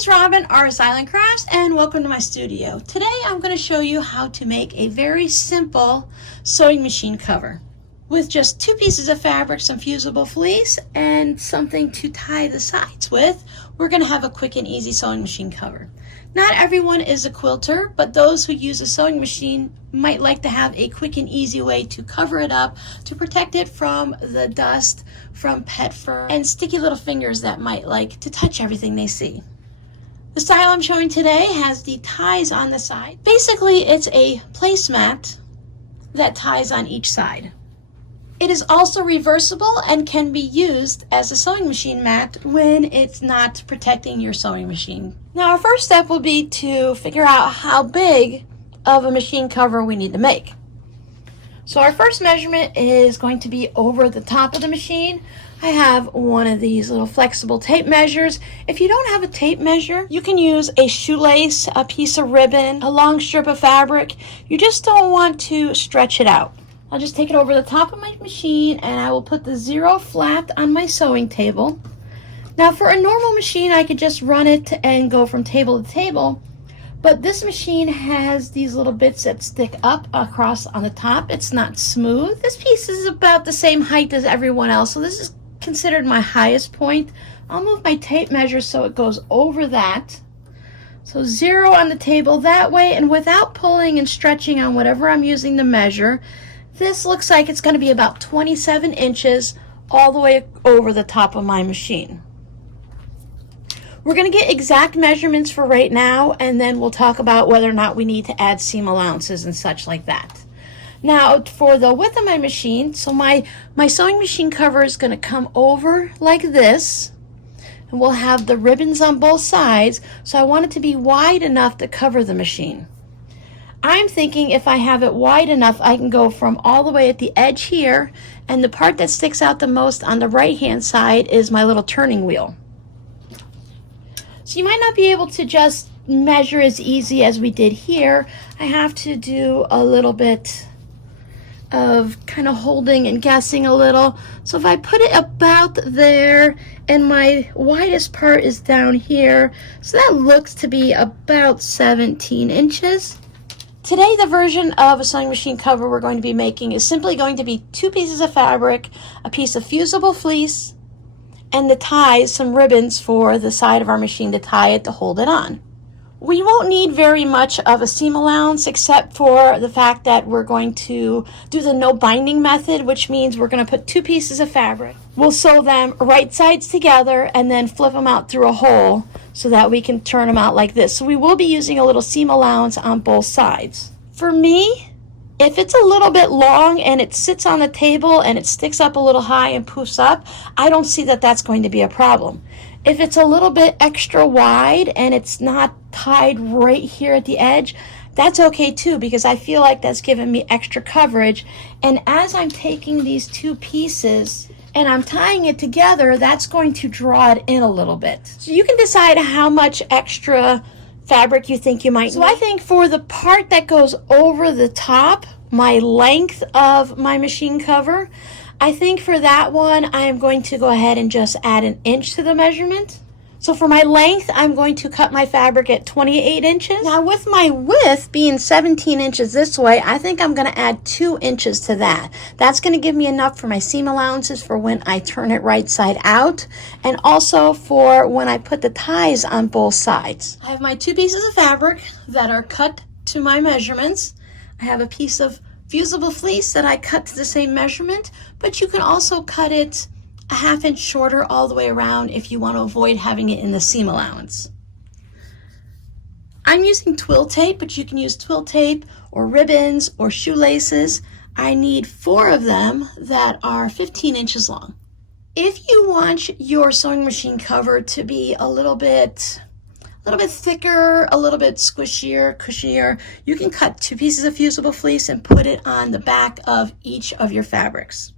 it's Robin, RsIslandCrafts, and welcome to my studio. Today I'm going to show you how to make a very simple sewing machine cover with just 2 pieces of fabric, some fusible fleece, and something to tie the sides with. We're going to have a quick and easy sewing machine cover. Not everyone is a quilter, but those who use a sewing machine might like to have a quick and easy way to cover it up, to protect it from the dust, from pet fur, and sticky little fingers that might like to touch everything they see. The style I'm showing today has the ties on the side. Basically, it's a placemat that ties on each side. It is also reversible and can be used as a sewing machine mat when it's not protecting your sewing machine. Now, our first step will be to figure out how big of a machine cover we need to make. So our first measurement is going to be over the top of the machine. I have one of these little flexible tape measures. If you don't have a tape measure, you can use a shoelace, a piece of ribbon, a long strip of fabric. You just don't want to stretch it out. I'll just take it over the top of my machine and I will put the 0 flat on my sewing table. Now for a normal machine, I could just run it and go from table to table. But this machine has these little bits that stick up across on the top. It's not smooth. This piece is about the same height as everyone else, so this is considered my highest point. I'll move my tape measure so it goes over that. So 0 on the table that way, and without pulling and stretching on whatever I'm using to measure, this looks like it's going to be about 27 inches all the way over the top of my machine. We're going to get exact measurements for right now, and then we'll talk about whether or not we need to add seam allowances and such like that. Now, for the width of my machine, so my sewing machine cover is going to come over like this, and we'll have the ribbons on both sides, so I want it to be wide enough to cover the machine. I'm thinking if I have it wide enough, I can go from all the way at the edge here, and the part that sticks out the most on the right-hand side is my little turning wheel. So you might not be able to just measure as easy as we did here. I have to do a little bit of kind of holding and guessing a little. So if I put it about there, and my widest part is down here, so that looks to be about 17 inches. Today, the version of a sewing machine cover we're going to be making is simply going to be 2 pieces of fabric, a piece of fusible fleece, and the ties, some ribbons for the side of our machine to tie it to hold it on. We won't need very much of a seam allowance except for the fact that we're going to do the no binding method, which means we're going to put 2 pieces of fabric. We'll sew them right sides together and then flip them out through a hole so that we can turn them out like this. So we will be using a little seam allowance on both sides. For me, if it's a little bit long and it sits on the table and it sticks up a little high and poofs up, I don't see that that's going to be a problem. If it's a little bit extra wide and it's not tied right here at the edge, that's okay too, because I feel like that's giving me extra coverage. And as I'm taking these 2 pieces and I'm tying it together, that's going to draw it in a little bit. So you can decide how much extra fabric you think you might need. So I think for the part that goes over the top, my length of my machine cover, I think for that one, I'm going to go ahead and just add 1 inch to the measurement. So for my length, I'm going to cut my fabric at 28 inches. Now with my width being 17 inches this way, I think I'm going to add 2 inches to that. That's going to give me enough for my seam allowances for when I turn it right side out, and also for when I put the ties on both sides. I have my 2 pieces of fabric that are cut to my measurements. I have a piece of fusible fleece that I cut to the same measurement, but you can also cut it a 1/2 inch shorter all the way around if you want to avoid having it in the seam allowance. I'm using twill tape, but you can use twill tape or ribbons or shoelaces. I need 4 of them that are 15 inches long. If you want your sewing machine cover to be a little bit thicker, a little bit squishier, cushier, you can cut 2 pieces of fusible fleece and put it on the back of each of your fabrics.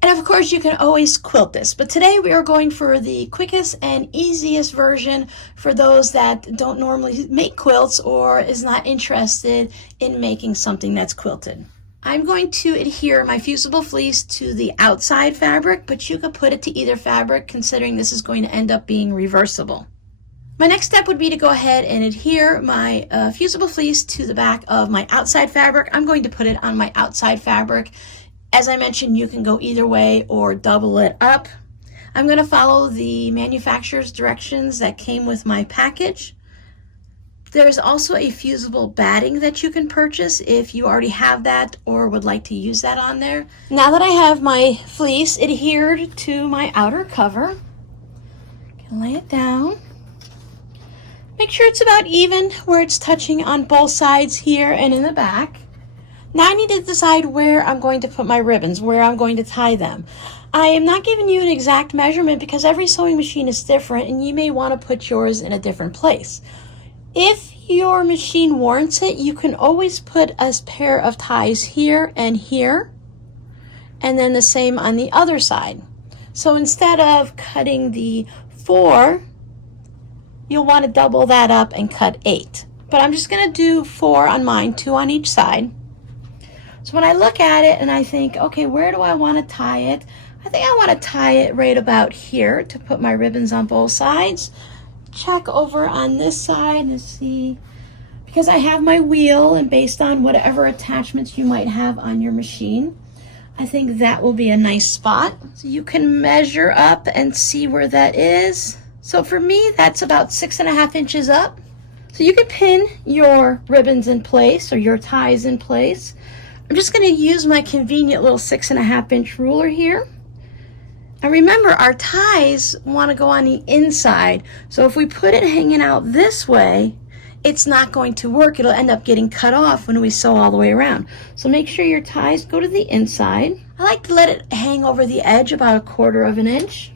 And of course, you can always quilt this, but today we are going for the quickest and easiest version for those that don't normally make quilts or is not interested in making something that's quilted. I'm going to adhere my fusible fleece to the outside fabric, but you could put it to either fabric considering this is going to end up being reversible. My next step would be to go ahead and adhere my fusible fleece to the back of my outside fabric. I'm going to put it on my outside fabric. As I mentioned, you can go either way or double it up. I'm going to follow the manufacturer's directions that came with my package. There's also a fusible batting that you can purchase if you already have that or would like to use that on there. Now that I have my fleece adhered to my outer cover, I can lay it down. Make sure it's about even where it's touching on both sides here and in the back. Now I need to decide where I'm going to put my ribbons, where I'm going to tie them. I am not giving you an exact measurement because every sewing machine is different and you may want to put yours in a different place. If your machine warrants it, you can always put a pair of ties here, and then the same on the other side. So instead of cutting the 4, you'll want to double that up and cut 8. But I'm just going to do 4 on mine, 2 on each side. So when I look at it and I think, okay, where do I want to tie it? I think I want to tie it right about here to put my ribbons on both sides. Check over on this side and see, because I have my wheel, and based on whatever attachments you might have on your machine, I think that will be a nice spot. So you can measure up and see where that is. So for me, that's about 6.5 inches up. So you can pin your ribbons in place or your ties in place. I'm just going to use my convenient little 6.5 inch ruler here. And remember, our ties want to go on the inside. So if we put it hanging out this way, it's not going to work. It'll end up getting cut off when we sew all the way around. So make sure your ties go to the inside. I like to let it hang over the edge about 1/4 inch.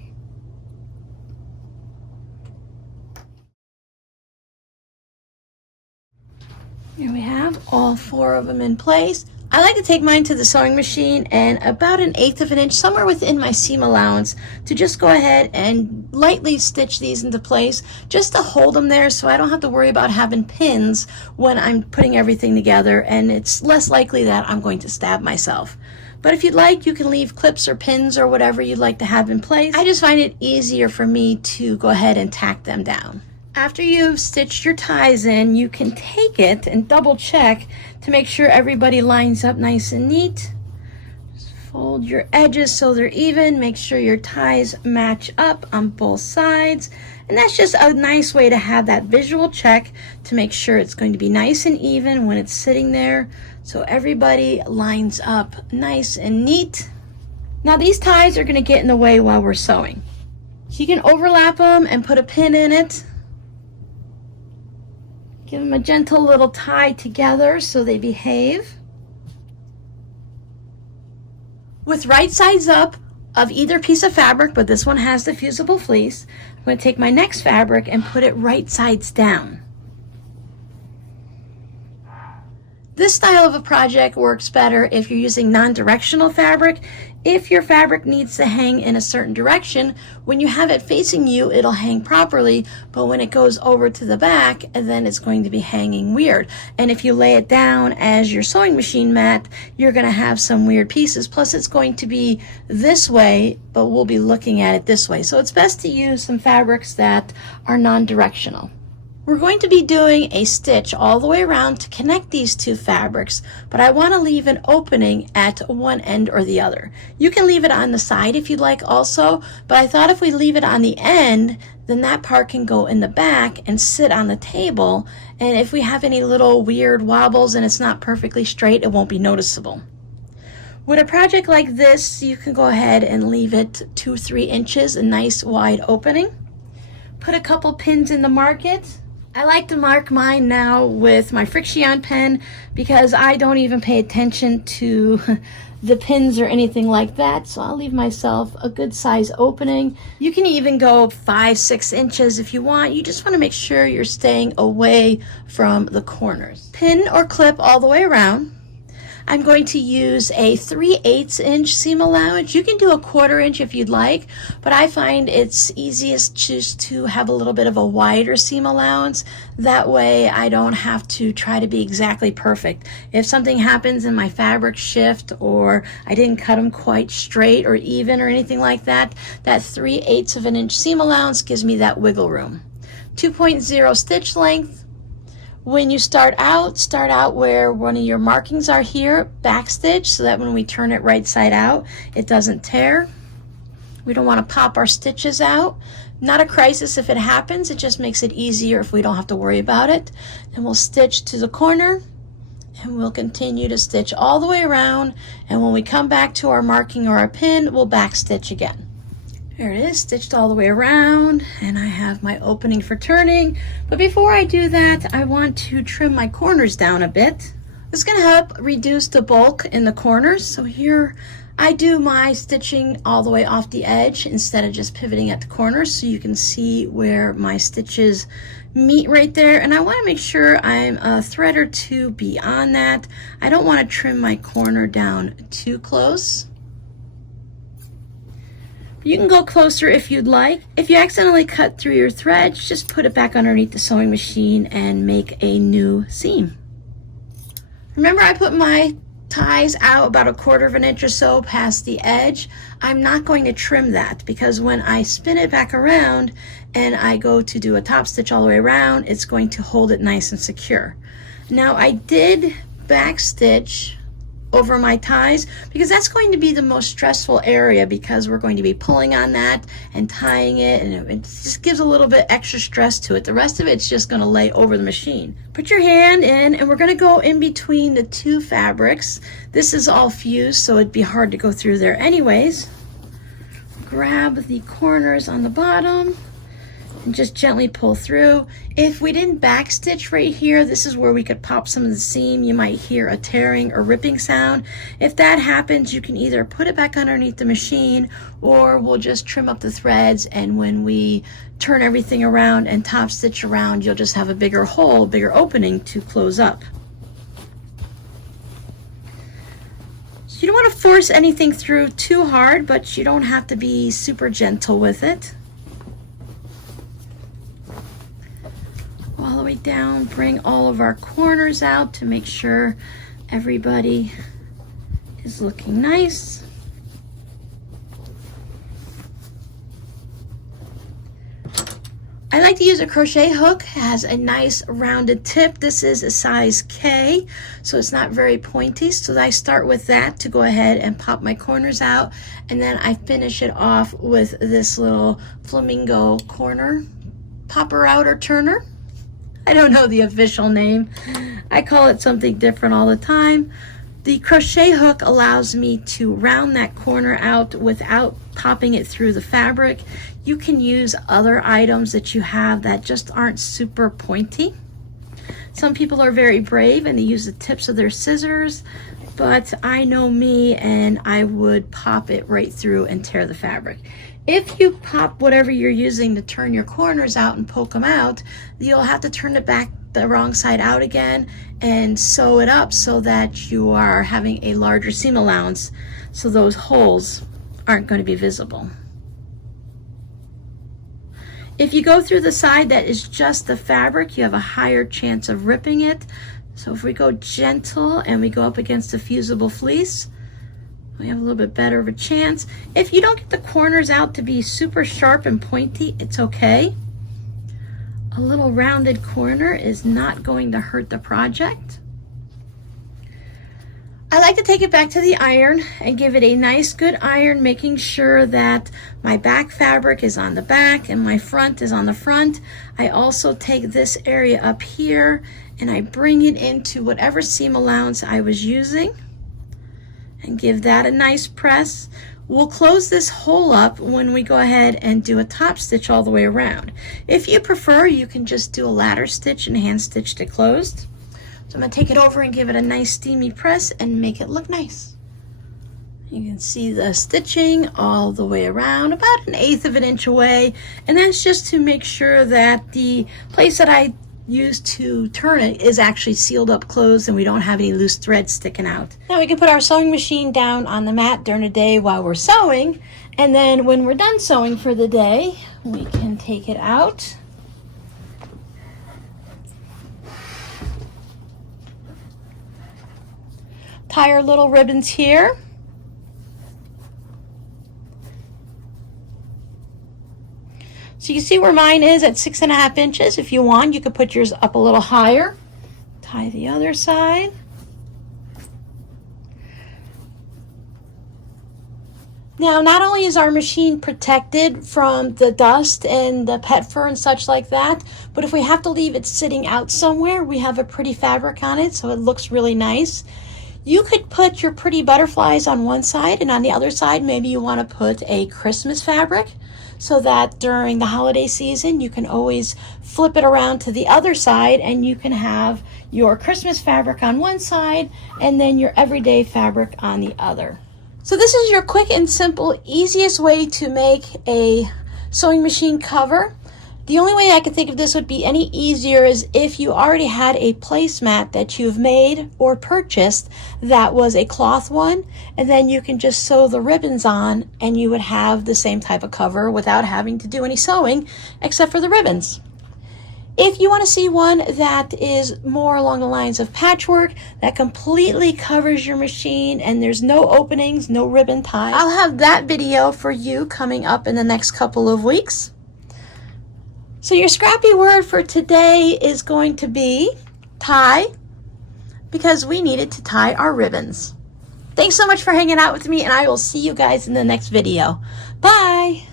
Here we have all 4 of them in place. I like to take mine to the sewing machine and about 1/8 inch, somewhere within my seam allowance, to just go ahead and lightly stitch these into place, just to hold them there so I don't have to worry about having pins when I'm putting everything together, and it's less likely that I'm going to stab myself. But if you'd like, you can leave clips or pins or whatever you'd like to have in place. I just find it easier for me to go ahead and tack them down. After you've stitched your ties in, you can take it and double check to make sure everybody lines up nice and neat. Just fold your edges so they're even. Make sure your ties match up on both sides. And that's just a nice way to have that visual check to make sure it's going to be nice and even when it's sitting there, so everybody lines up nice and neat. Now these ties are going to get in the way while we're sewing. So you can overlap them and put a pin in it. Give them a gentle little tie together so they behave. With right sides up of either piece of fabric, but this one has the fusible fleece, I'm going to take my next fabric and put it right sides down. This style of a project works better if you're using non-directional fabric. If your fabric needs to hang in a certain direction, when you have it facing you, it'll hang properly, but when it goes over to the back, then it's going to be hanging weird. And if you lay it down as your sewing machine mat, you're going to have some weird pieces. Plus, it's going to be this way, but we'll be looking at it this way. So it's best to use some fabrics that are non-directional. We're going to be doing a stitch all the way around to connect these two fabrics, but I want to leave an opening at one end or the other. You can leave it on the side if you'd like also, but I thought if we leave it on the end, then that part can go in the back and sit on the table, and if we have any little weird wobbles and it's not perfectly straight, it won't be noticeable. With a project like this, you can go ahead and leave it 2-3 inches, a nice wide opening. Put a couple pins in the market. I like to mark mine now with my Friction pen because I don't even pay attention to the pins or anything like that, so I'll leave myself a good size opening. You can even go 5-6 inches if you want. You just want to make sure you're staying away from the corners. Pin or clip all the way around. I'm going to use a 3/8 inch seam allowance. You can do a 1/4 inch if you'd like, but I find it's easiest just to have a little bit of a wider seam allowance. That way I don't have to try to be exactly perfect. If something happens and my fabrics shift or I didn't cut them quite straight or even or anything like that, that 3/8 of an inch seam allowance gives me that wiggle room. 2.0 stitch length. When you start out where one of your markings are here, back stitch, so that when we turn it right side out, it doesn't tear. We don't want to pop our stitches out. Not a crisis if it happens, it just makes it easier if we don't have to worry about it. And we'll stitch to the corner, and we'll continue to stitch all the way around, and when we come back to our marking or our pin, we'll back stitch again. There it is, stitched all the way around, and I have my opening for turning. But before I do that, I want to trim my corners down a bit. It's going to help reduce the bulk in the corners. So here I do my stitching all the way off the edge instead of just pivoting at the corners, so you can see where my stitches meet right there. And I want to make sure I'm a thread or two beyond that. I don't want to trim my corner down too close. You can go closer if you'd like. If you accidentally cut through your threads, just put it back underneath the sewing machine and make a new seam. Remember, I put my ties out about 1/4 of an inch or so past the edge. I'm not going to trim that because when I spin it back around and I go to do a top stitch all the way around, it's going to hold it nice and secure. Now, I did back stitch over my ties because that's going to be the most stressful area, because we're going to be pulling on that and tying it, and it just gives a little bit extra stress to it. The rest of it's just going to lay over the machine. Put your hand in, and we're going to go in between the two fabrics. This is all fused, so it'd be hard to go through there anyways. Grab the corners on the bottom and just gently pull through. If we didn't back stitch right here, this is where we could pop some of the seam. You might hear a tearing or ripping sound. If that happens, you can either put it back underneath the machine, or we'll just trim up the threads, and when we turn everything around and top stitch around, you'll just have a bigger hole, bigger opening to close up. So you don't want to force anything through too hard, but you don't have to be super gentle with it. All the way down, bring all of our corners out to make sure everybody is looking nice. I like to use a crochet hook. It has a nice rounded tip. This is a size K, so it's not very pointy. So I start with that to go ahead and pop my corners out, and then I finish it off with this little flamingo corner popper out or turner. I don't know the official name. I call it something different all the time. The crochet hook allows me to round that corner out without popping it through the fabric. You can use other items that you have that just aren't super pointy. Some people are very brave and they use the tips of their scissors, but I know me, and I would pop it right through and tear the fabric. If you pop whatever you're using to turn your corners out and poke them out, you'll have to turn it back the wrong side out again and sew it up so that you are having a larger seam allowance, so those holes aren't going to be visible. If you go through the side that is just the fabric, you have a higher chance of ripping it. So if we go gentle and we go up against the fusible fleece, we have a little bit better of a chance. If you don't get the corners out to be super sharp and pointy, it's okay. A little rounded corner is not going to hurt the project. I like to take it back to the iron and give it a nice good iron, making sure that my back fabric is on the back and my front is on the front. I also take this area up here and I bring it into whatever seam allowance I was using and give that a nice press. We'll close this hole up when we go ahead and do a top stitch all the way around. If you prefer, you can just do a ladder stitch and hand stitch it closed. So I'm going to take it over and give it a nice steamy press and make it look nice. You can see the stitching all the way around, about 1/8 of an inch away, and that's just to make sure that the place that I used to turn it is actually sealed up closed and we don't have any loose threads sticking out. Now we can put our sewing machine down on the mat during the day while we're sewing, and then when we're done sewing for the day, we can take it out. Tie our little ribbons here. So you see where mine is at 6.5 inches. If you want, you could put yours up a little higher. Tie the other side. Now, not only is our machine protected from the dust and the pet fur and such like that, but if we have to leave it sitting out somewhere, we have a pretty fabric on it, so it looks really nice. You could put your pretty butterflies on one side, and on the other side, maybe you want to put a Christmas fabric, so that during the holiday season, you can always flip it around to the other side, and you can have your Christmas fabric on one side, and then your everyday fabric on the other. So this is your quick and simple, easiest way to make a sewing machine cover. The only way I could think of this would be any easier is if you already had a placemat that you've made or purchased that was a cloth one, and then you can just sew the ribbons on and you would have the same type of cover without having to do any sewing except for the ribbons. If you want to see one that is more along the lines of patchwork, that completely covers your machine and there's no openings, no ribbon ties, I'll have that video for you coming up in the next couple of weeks. So your scrappy word for today is going to be tie, because we needed to tie our ribbons. Thanks so much for hanging out with me, and I will see you guys in the next video. Bye!